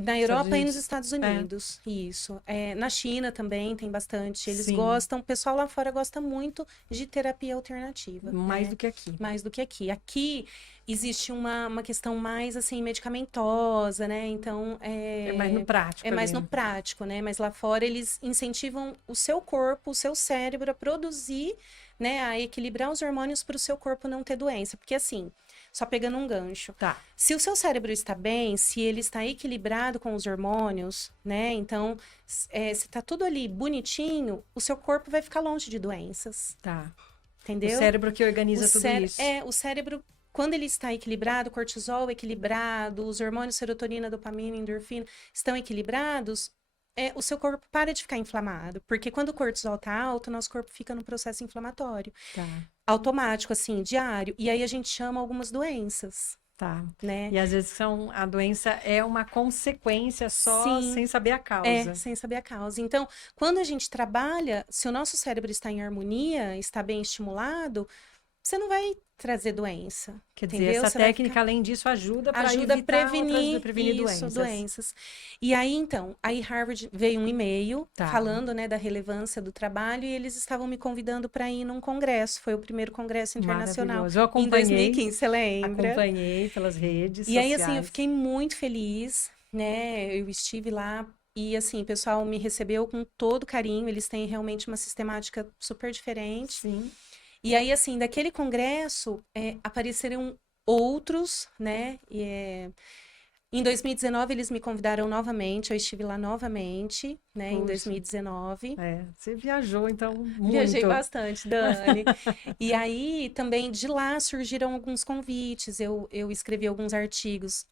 Na Europa e nos Estados Unidos, isso. Na China também tem bastante. Eles gostam, o pessoal lá fora gosta muito de terapia alternativa. Mais do que aqui. Mais do que aqui. Aqui existe uma questão mais, assim, medicamentosa, né? Então, é mais no prático. É mais no prático, né? Mas lá fora eles incentivam o seu corpo, o seu cérebro a produzir, né? A equilibrar os hormônios para o seu corpo não ter doença. Porque, assim, só pegando um gancho. Tá. Se o seu cérebro está bem, se ele está equilibrado com os hormônios, né? Então, se tá tudo ali bonitinho, o seu corpo vai ficar longe de doenças. Tá. Entendeu? O cérebro que organiza tudo isso. O cérebro, quando ele está equilibrado, cortisol equilibrado, os hormônios serotonina, dopamina, endorfina estão equilibrados, o seu corpo para de ficar inflamado. Porque quando o cortisol está alto, nosso corpo fica no processo inflamatório. Tá. Automático, assim, diário. E aí a gente chama algumas doenças. Tá. Né? E às vezes a doença é uma consequência só, sem saber a causa. Sem saber a causa. Então, quando a gente trabalha, se o nosso cérebro está em harmonia, está bem estimulado, você não vai trazer doença. Quer dizer, essa técnica, além disso, ajuda a prevenir doenças. E aí, então, Harvard veio um e-mail falando, né, da relevância do trabalho e eles estavam me convidando para ir num congresso. Foi o primeiro congresso internacional. Eu acompanhei, em 2015, você lembra? Acompanhei pelas redes sociais. E aí, assim, eu fiquei muito feliz, né? Eu estive lá e, assim, o pessoal me recebeu com todo carinho. Eles têm realmente uma sistemática super diferente. Sim. E aí, assim, daquele congresso, apareceram outros, né? Em 2019, eles me convidaram novamente, eu estive lá novamente, né? Puxa. Em 2019. Você viajou, então, muito. Viajei bastante, Dani. E aí, também, de lá, surgiram alguns convites, eu escrevi alguns artigos,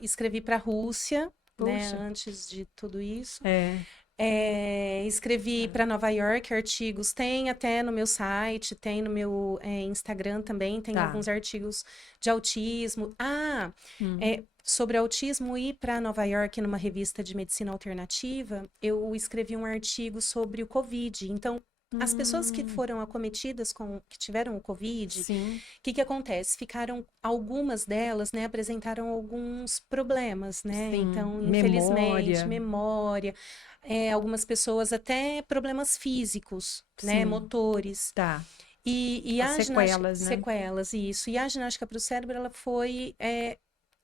escrevi para a Rússia, né? Antes de tudo isso. Escrevi para Nova York artigos, tem até no meu site, tem no meu Instagram também, tem alguns artigos de autismo. Sobre autismo, ir para Nova York numa revista de medicina alternativa, eu escrevi um artigo sobre o Covid. Então, as pessoas que foram acometidas que tiveram o Covid, o que acontece? Algumas delas, né, apresentaram alguns problemas, né? Sim. Então, infelizmente, memória. Algumas pessoas até problemas físicos, né, motores. Tá. E as sequelas, né? Sequelas, isso. E a ginástica para o cérebro,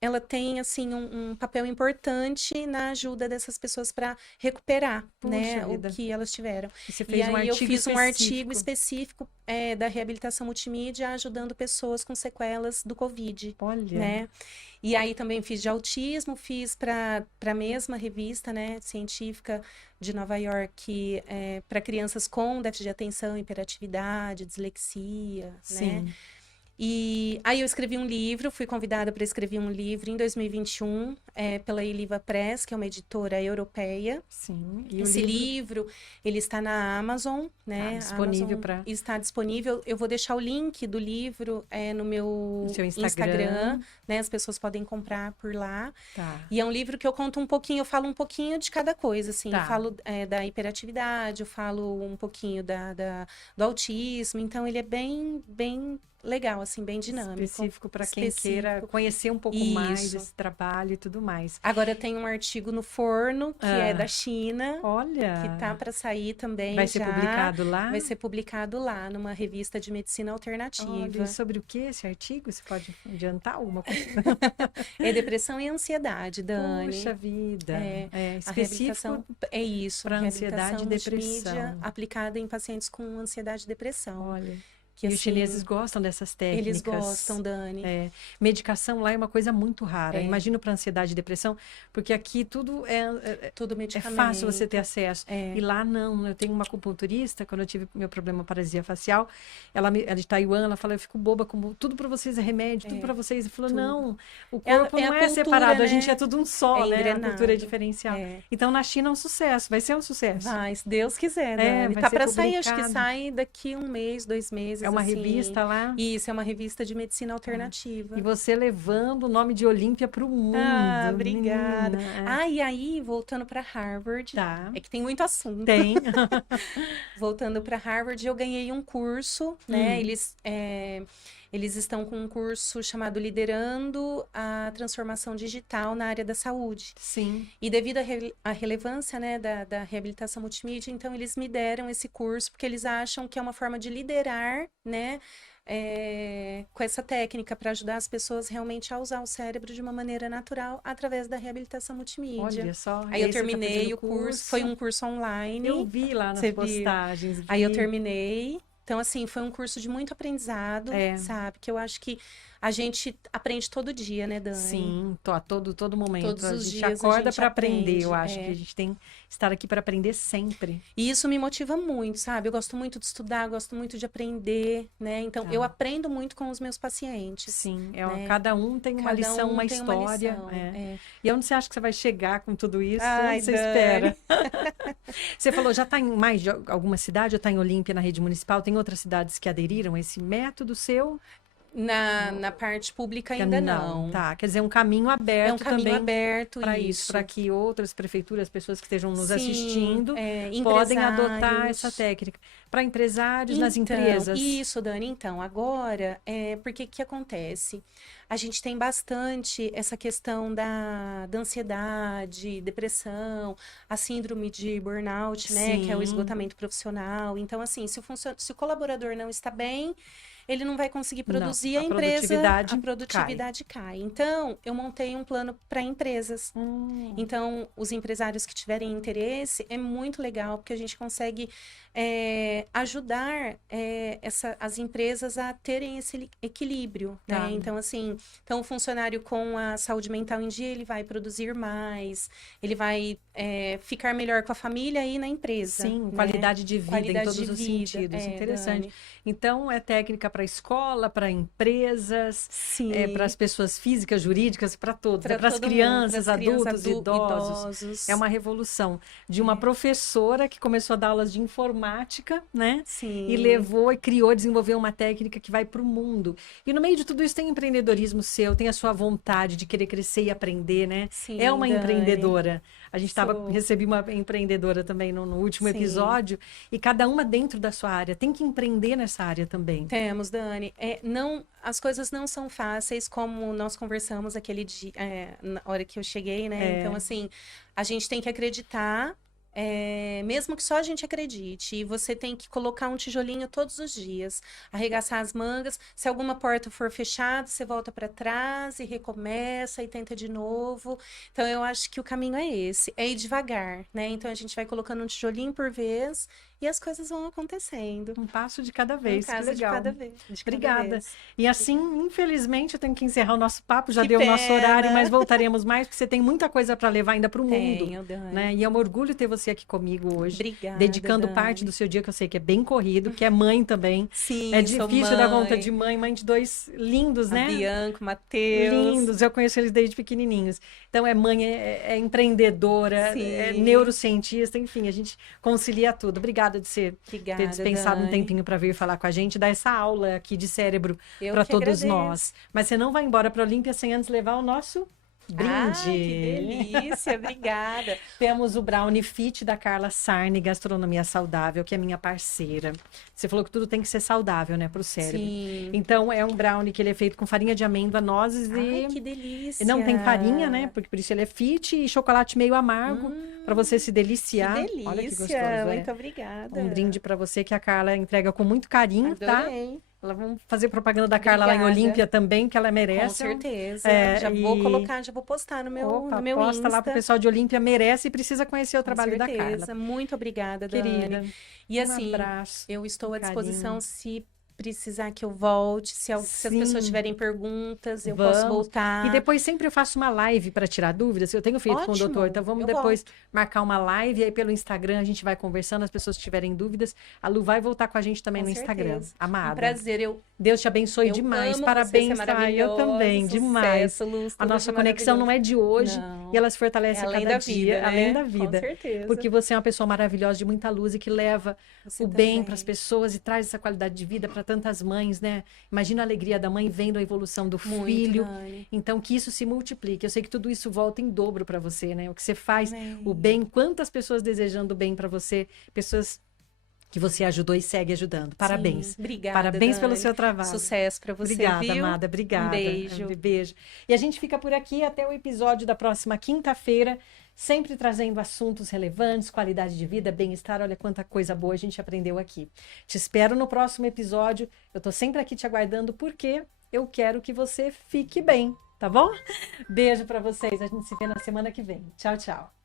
ela tem, assim, um papel importante na ajuda dessas pessoas para recuperar, né, o que elas tiveram. E aí eu fiz um artigo específico da reabilitação multimídia ajudando pessoas com sequelas do Covid. Olha. Né? E aí também fiz de autismo, fiz para a mesma revista, né, científica de Nova York, para crianças com déficit de atenção, hiperatividade, dislexia, né? E aí eu escrevi um livro, fui convidada para escrever um livro em 2021, pela Eliva Press, que é uma editora europeia. Sim. E esse livro, ele está na Amazon, né? Disponível para... Está disponível. Eu vou deixar o link do livro no meu Instagram, né? As pessoas podem comprar por lá. Tá. E é um livro que eu conto eu falo um pouquinho de cada coisa, assim. Eu falo da hiperatividade, eu falo um pouquinho do autismo. Então, ele é bem legal, assim, bem dinâmico. Específico para quem queira conhecer um pouco mais desse trabalho e tudo mais. Agora tem um artigo no forno, que é da China. Olha! Que tá para sair também. Vai ser publicado lá? Vai ser publicado lá, numa revista de medicina alternativa. Olha, sobre o que esse artigo? Você pode adiantar alguma coisa? É depressão e ansiedade, Dani. Puxa vida! Específico isso. Para ansiedade e depressão. Aplicada em pacientes com ansiedade e depressão. Olha... E os chineses gostam dessas técnicas. Eles gostam, Dani. Medicação lá é uma coisa muito rara. Imagino para ansiedade e depressão, porque aqui tudo tudo medicamento. É fácil você ter acesso. E lá não. Eu tenho uma acupunturista, quando eu tive meu problema paralisia facial, ela de Taiwan, ela falou, eu fico boba, como tudo para vocês é remédio, tudo para vocês. Ela falou, não, o corpo não é cultura, separado, né? A gente é tudo um só, né? A cultura é diferencial. Então, na China é um sucesso, vai ser um sucesso. Vai, se Deus quiser, Dani. Tá para sair, acho que sai daqui 1 mês, 2 meses. É uma revista lá? Isso, é uma revista de medicina alternativa. E você levando o nome de Olímpia para o mundo. Obrigada. E aí, voltando para Harvard, é que tem muito assunto. Tem. Voltando para Harvard, eu ganhei um curso, né? eles estão com um curso chamado Liderando a Transformação Digital na área da saúde. Sim. E devido à relevância, né, da reabilitação multimídia, então eles me deram esse curso, porque eles acham que é uma forma de liderar, né, com essa técnica para ajudar as pessoas realmente a usar o cérebro de uma maneira natural através da reabilitação multimídia. Olha só. Aí eu terminei o curso, foi um curso online. Eu vi lá nas postagens. Vi. Aí eu terminei. Então, assim, foi um curso de muito aprendizado, sabe? Que eu acho que a gente aprende todo dia, né, Dani? Sim, a todo momento. Todos os a gente dias acorda para aprender, eu acho é. que a gente tem que estar aqui para aprender sempre. E isso me motiva muito, sabe? Eu gosto muito de estudar, gosto muito de aprender, né? Então, eu aprendo muito com os meus pacientes. Sim, né? Cada um tem uma lição, uma história. E onde você acha que você vai chegar com tudo isso? Ai, você espera? Você falou, já está em mais de alguma cidade? Ou está em Olímpia, na rede municipal? Tem outras cidades que aderiram a esse método seu? Na parte pública ainda não. Tá, quer dizer, um caminho aberto. É um caminho também aberto para isso, para que outras prefeituras, pessoas que estejam nos assistindo, podem empresários. adotar essa técnica. Para empresários, nas empresas. Isso, Dani. Então, agora, porque que acontece? A gente tem bastante essa questão da ansiedade, depressão, a síndrome de burnout, né? Que é o esgotamento profissional. Então, assim, se o colaborador não está bem, ele não vai conseguir produzir, a produtividade cai. Então, eu montei um plano para empresas. Então, os empresários que tiverem interesse, é muito legal, porque a gente consegue ajudar as empresas a terem esse equilíbrio, né? Então, assim, o funcionário com a saúde mental em dia, ele vai produzir mais, ele vai ficar melhor com a família e na empresa. Sim, né? qualidade de vida em todos os sentidos. Interessante. Dani. Então, é técnica para escola, para empresas, para as pessoas físicas, jurídicas, para todos. Para as crianças, adultos, idosos. É uma revolução de uma professora que começou a dar aulas de informática, né? Sim. E levou e criou, desenvolveu uma técnica que vai para o mundo. E no meio de tudo isso tem empreendedorismo seu, tem a sua vontade de querer crescer e aprender, né? Sim, é uma Dani. empreendedora. A gente recebi uma empreendedora também no último episódio, e cada uma dentro da sua área. Tem que empreender nessa área também. Temos, Dani. As coisas não são fáceis, como nós conversamos aquele dia, na hora que eu cheguei, né? Então, assim, a gente tem que acreditar, mesmo que só a gente acredite. E você tem que colocar um tijolinho todos os dias, arregaçar as mangas. Se alguma porta for fechada, você volta para trás e recomeça e tenta de novo. Então, eu acho que o caminho é esse, é ir devagar, né? Então, a gente vai colocando um tijolinho por vez e as coisas vão acontecendo. Um passo de cada vez. Que legal. De cada vez. Obrigada. E assim, infelizmente, eu tenho que encerrar o nosso papo. Já deu o nosso horário, mas voltaremos mais, porque você tem muita coisa para levar ainda para o mundo. Né? E é um orgulho ter você aqui comigo hoje. Obrigada, dedicando Dani. parte do seu dia, que eu sei que é bem corrido, que é mãe também. Sim, é difícil dar conta de mãe de dois lindos, né? Bianco, Matheus. Lindos, eu conheço eles desde pequenininhos. Então, é mãe, é empreendedora, é neurocientista, enfim, a gente concilia tudo. Obrigada de ter dispensado um tempinho para vir falar com a gente, dar essa aula aqui de cérebro para todos nós. Mas você não vai embora para a Olímpia sem antes levar o nosso brinde. Que delícia, obrigada. Temos o Brownie Fit da Carla Sarni, Gastronomia Saudável, que é minha parceira. Você falou que tudo tem que ser saudável, né, para o cérebro. Sim. Então, é um brownie que ele é feito com farinha de amêndoa, nozes e... que delícia. Não tem farinha, né, porque por isso ele é fit, e chocolate meio amargo, para você se deliciar. Que delícia. Olha que gostoso. Muito obrigada. Um brinde para você que a Carla entrega com muito carinho, Adorei. Tá? Vamos fazer propaganda da Carla lá em Olímpia também, que ela merece. Com certeza. Já vou postar no meu posta Insta. Lá pro pessoal de Olímpia, merece e precisa conhecer o trabalho da Carla. Muito obrigada, querida. Dani. E assim, abraço, eu estou à disposição se precisar que eu volte, se as pessoas tiverem perguntas, eu posso voltar. E depois sempre eu faço uma live para tirar dúvidas, eu tenho feito com o doutor, então vamos depois marcar uma live, aí pelo Instagram a gente vai conversando, as pessoas que tiverem dúvidas, a Lu vai voltar com a gente também no Instagram. Amada. Um prazer, Deus te abençoe demais, parabéns, eu também, sucesso, demais. Luz, a nossa conexão não é de hoje, e ela se fortalece a cada dia, né? além da vida. Com certeza. Porque você é uma pessoa maravilhosa, de muita luz e que leva o bem para as pessoas e traz essa qualidade de vida para tantas mães, né? Imagina a alegria da mãe vendo a evolução do filho. Dani. Então, que isso se multiplique. Eu sei que tudo isso volta em dobro para você, né? O que você faz, o bem, quantas pessoas desejando o bem para você, pessoas que você ajudou e segue ajudando. Parabéns. Sim, obrigada, Parabéns Dani. pelo seu trabalho. Sucesso para você, Obrigada, viu? amada. Obrigada. Um beijo. Beijo. E a gente fica por aqui até o episódio da próxima quinta-feira, sempre trazendo assuntos relevantes, qualidade de vida, bem-estar. Olha quanta coisa boa a gente aprendeu aqui. Te espero no próximo episódio. Eu tô sempre aqui te aguardando porque eu quero que você fique bem, tá bom? Beijo para vocês. A gente se vê na semana que vem. Tchau, tchau.